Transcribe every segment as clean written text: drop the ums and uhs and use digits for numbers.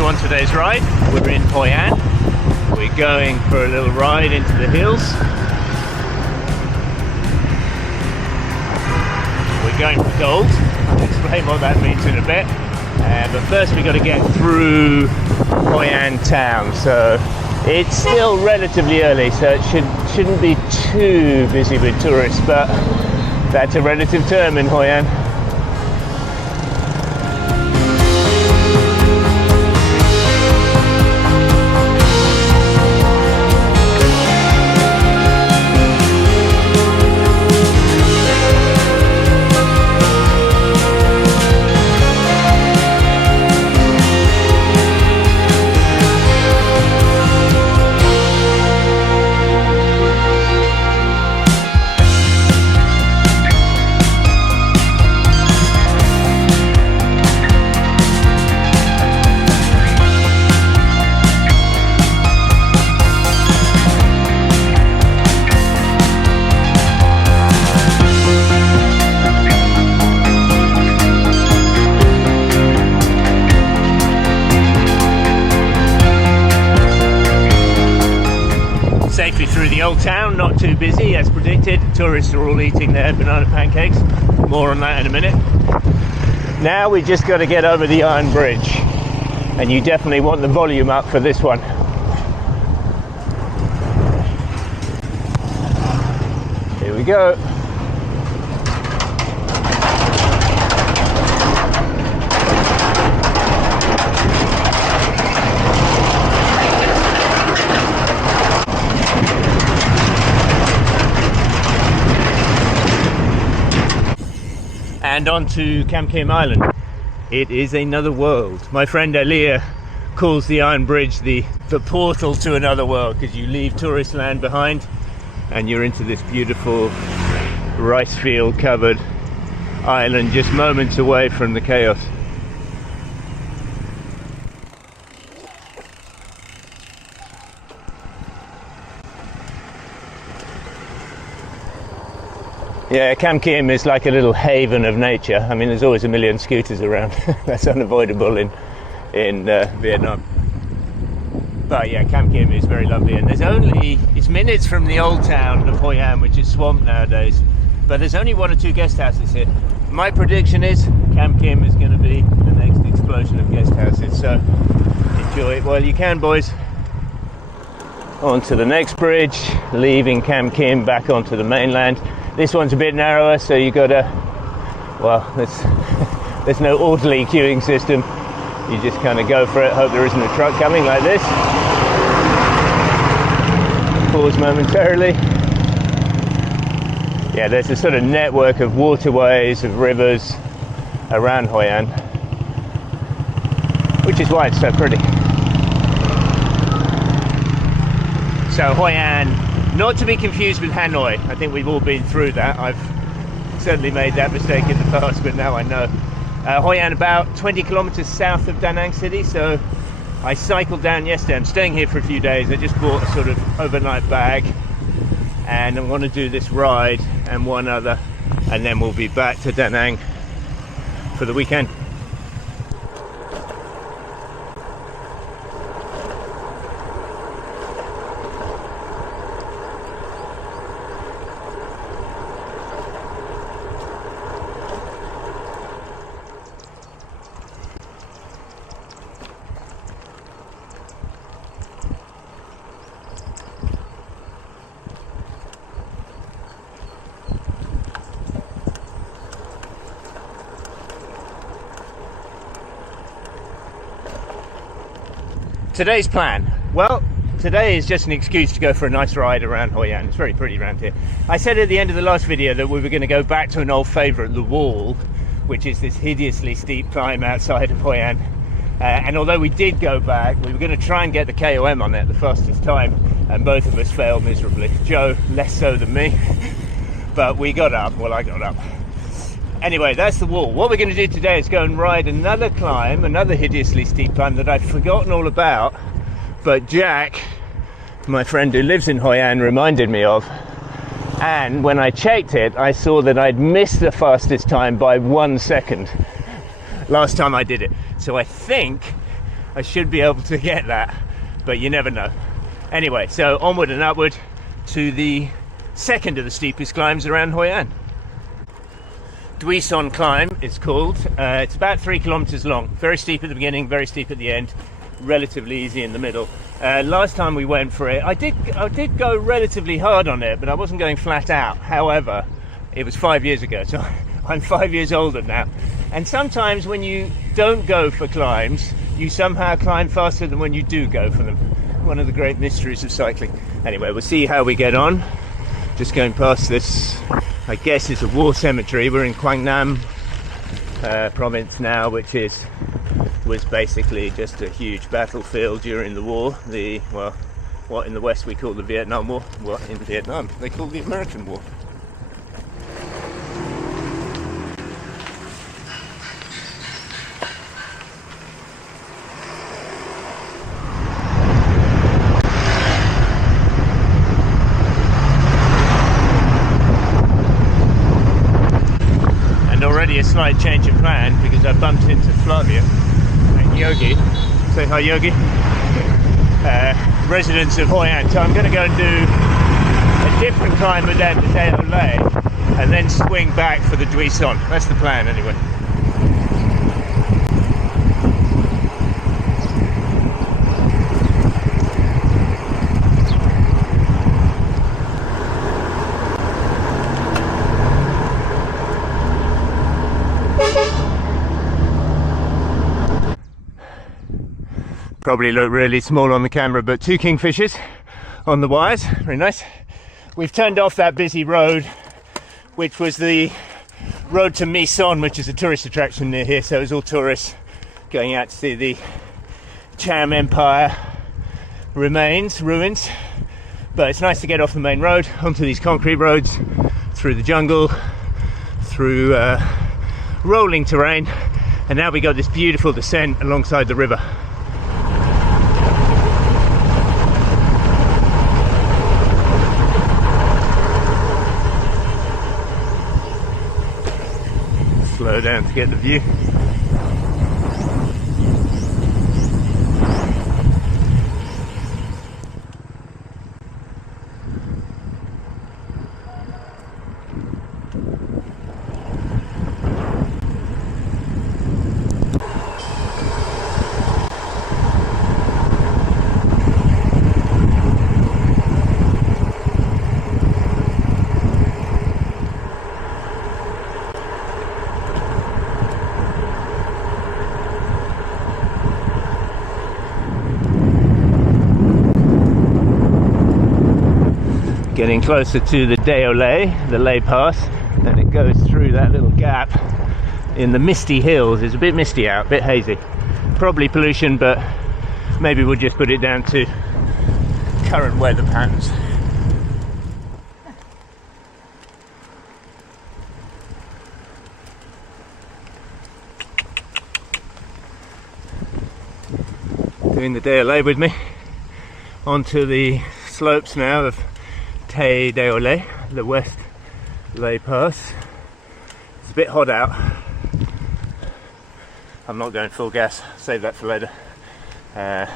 So on today's ride, we're in Hoi An. We're going for a little ride into the hills. We're going for gold. I'll explain what that means in a bit. But first we've got to get through Hoi An town. So it's still relatively early, so it shouldn't be too busy with tourists, but that's a relative term in Hoi An. Safely through the old town, not too busy as predicted. Tourists are all eating their banana pancakes. More on that in a minute. Now we just got to get over the iron bridge, and you definitely want the volume up for this one. Here we go. And on to Kam Kim Island. It is another world. My friend Elia calls the Iron Bridge the portal to another world, because you leave tourist land behind and you're into this beautiful rice field covered island just moments away from the chaos. Yeah, Kam Kim is like a little haven of nature. I mean, there's always a million scooters around. That's unavoidable in Vietnam. But yeah, Kam Kim is very lovely, and it's minutes from the old town of Hoi An, which is swamped nowadays. But there's only 1 or 2 guest houses here. My prediction is Kam Kim is going to be the next explosion of guest houses. So enjoy it while you can, boys. On to the next bridge, leaving Kam Kim back onto the mainland. This one's a bit narrower, so you gotta, well, there's no orderly queuing system. You just kind of go for it, hope there isn't a truck coming like this. Pause momentarily. Yeah, there's a sort of network of waterways, of rivers around Hoi An, which is why it's so pretty. So Hoi An, not to be confused with Hanoi. I think we've all been through that. I've certainly made that mistake in the past, but now I know. Hoi An, about 20 kilometers south of Da Nang City, so I cycled down yesterday. I'm staying here for a few days. I just bought a sort of overnight bag, and I want to do this ride and one other, and then we'll be back to Da Nang for the weekend. Today's plan. Well, today is just an excuse to go for a nice ride around Hoi An. It's very pretty around here. I said at the end of the last video that we were going to go back to an old favourite, the Wall, which is this hideously steep climb outside of Hoi An. And although we did go back, we were going to try and get the KOM on it the fastest time, and both of us failed miserably. Joe less so than me, but we got up. Well, I got up. Anyway, that's the Wall. What we're going to do today is go and ride another climb, another hideously steep climb that I'd forgotten all about, but Jack, my friend who lives in Hoi An, reminded me of. And when I checked it, I saw that I'd missed the fastest time by 1 second last time I did it. So I think I should be able to get that, but you never know. Anyway, so onward and upward to the second of the steepest climbs around Hoi An. Duy Sơn climb, it's called. It's about 3 kilometers long. Very steep at the beginning, very steep at the end. Relatively easy in the middle. Last time we went for it, I did go relatively hard on it, but I wasn't going flat out. However, it was 5 years ago, so I'm 5 years older now. And sometimes when you don't go for climbs, you somehow climb faster than when you do go for them. One of the great mysteries of cycling. Anyway, we'll see how we get on. Just going past this, I guess it's a war cemetery. We're in Quang Nam province now, which was basically just a huge battlefield during the war. What in the West we call the Vietnam War, what in Vietnam they call the American War. A slight change of plan because I bumped into Flavia and Yogi. Say hi, Yogi. Residents of Hoi An. So I'm going to go and do a different climb with them today on Lay, and then swing back for the Duy Sơn. That's the plan, anyway. Probably look really small on the camera, but 2 kingfishers on the wires, very nice. We've turned off that busy road, which was the road to Duy Sơn, which is a tourist attraction near here, so it was all tourists going out to see the Cham Empire ruins. But it's nice to get off the main road onto these concrete roads, through the jungle, through rolling terrain, and now we got this beautiful descent alongside the river. Slow down to get the view. Getting closer to the the Lay Pass, and it goes through that little gap in the misty hills. It's a bit misty out, a bit hazy. Probably pollution, but maybe we'll just put it down to current weather patterns. Doing the Lay with me onto the slopes now of Lay, the West Lay Pass. It's a bit hot out. I'm not going full gas, save that for later. Yeah,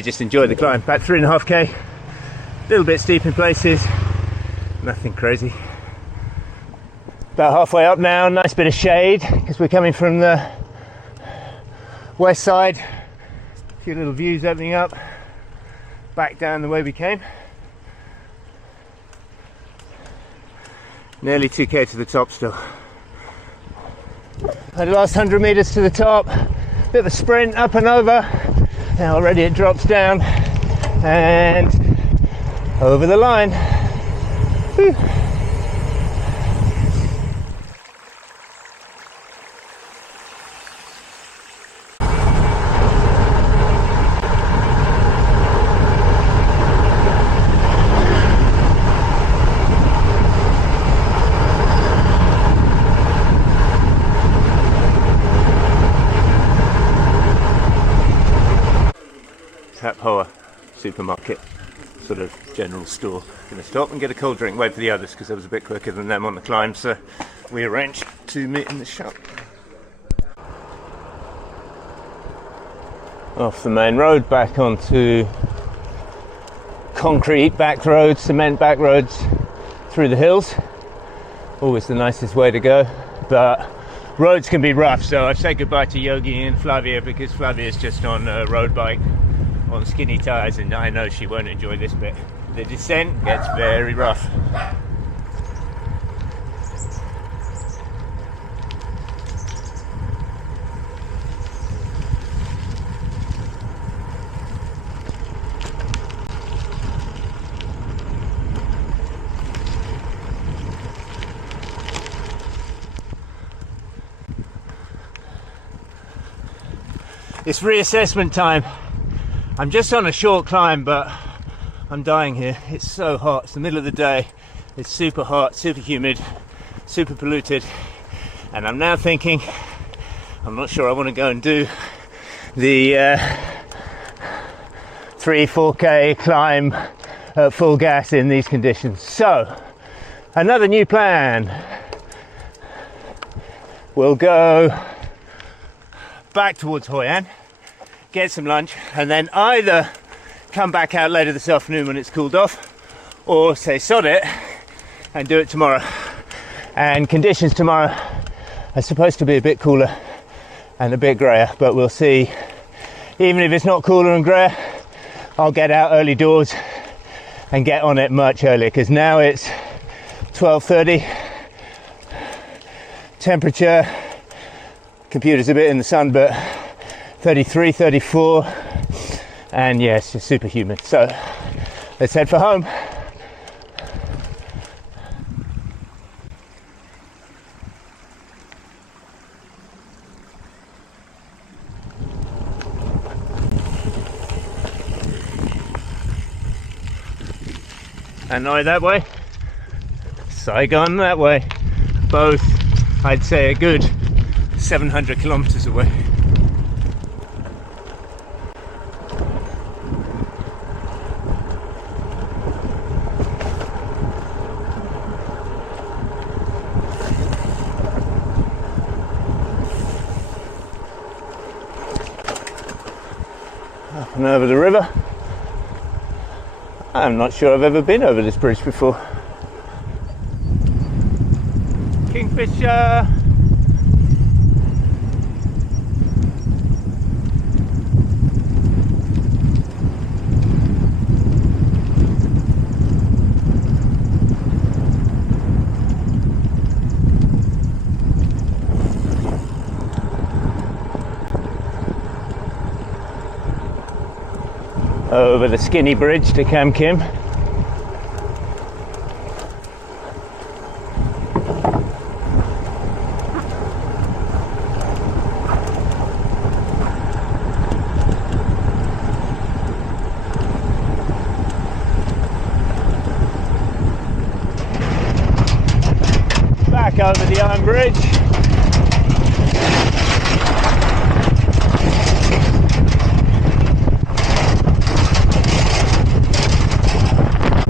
just enjoy the climb. About 3.5k, a little bit steep in places, nothing crazy. About halfway up now, nice bit of shade because we're coming from the west side. A few little views opening up, back down the way we came. Nearly 2k to the top still. The last 100 meters to the top, bit of a sprint up and over. Now already it drops down and over the line. Whew. Hoa supermarket, sort of general store. Gonna stop and get a cold drink, wait for the others because I was a bit quicker than them on the climb, so we arranged to meet in the shop. off the main road back onto concrete back roads, cement back roads through the hills. Always the nicest way to go, but roads can be rough, so I've said goodbye to Yogi and Flavia because Flavia's just on a road bike on skinny tyres, and I know she won't enjoy this bit. The descent gets very rough. It's reassessment time. I'm just on a short climb, but I'm dying here. It's so hot. It's the middle of the day. It's super hot, super humid, super polluted. And I'm now thinking, I'm not sure I want to go and do the 3-4K climb at full gas in these conditions. So, another new plan. We'll go back towards Hoi An, get some lunch, and then either come back out later this afternoon when it's cooled off, or say sod it and do it tomorrow. And conditions tomorrow are supposed to be a bit cooler and a bit grayer, but we'll see. Even if it's not cooler and grayer, I'll get out early doors and get on it much earlier, because now it's 12:30, temperature, computer's a bit in the sun, but 33, 34, and yeah, it's just super humid. So let's head for home. Hanoi that way, Saigon that way. Both, I'd say, a good 700 kilometers away. Up and over the river. I'm not sure I've ever been over this bridge before. Kingfisher! Over the skinny bridge to Kam Kim. Back over the iron bridge.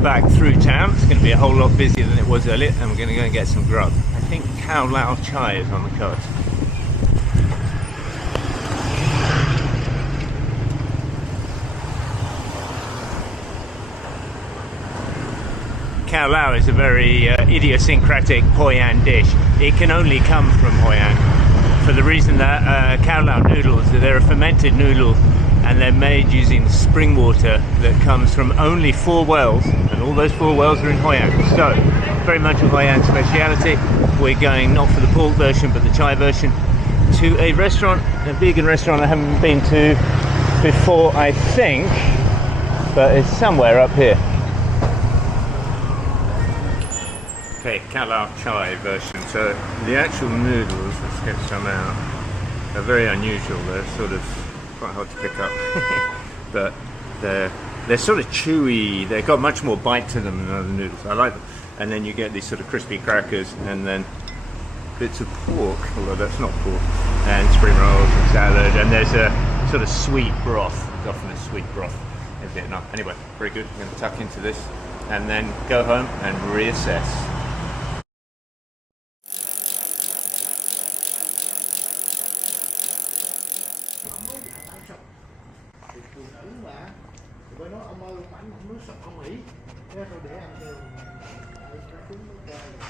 Back through town. It's going to be a whole lot busier than it was earlier, and we're going to go and get some grub. I think Khao Lao Chai is on the cards. Khao Lao is a very idiosyncratic Hoi An dish. It can only come from Hoi An for the reason that Khao Lao noodles, they're a fermented noodle, and they're made using spring water that comes from only 4 wells, and all those 4 wells are in Hoi An. So, very much a Hoi An speciality. We're going not for the pork version, but the chai version, to a restaurant, a vegan restaurant I haven't been to before, I think, but it's somewhere up here. Okay, Khao Lao Chai version. So, the actual noodles, let's get some out, are very unusual. They're sort of quite hard to pick up, but they're sort of chewy. They've got much more bite to them than other noodles. I like them. And then you get these sort of crispy crackers, and then bits of pork, although that's not pork, and spring rolls and salad, and there's a sort of sweet broth. There's often a sweet broth in Vietnam. Anyway, very good. I'm going to tuck into this and then go home and reassess. thì thường cứng mà. Thì tôi nói ông ơi ông ảnh không nước sọc không Mỹ. Thế tôi để ăn theo. Nó cứng nó qua rồi.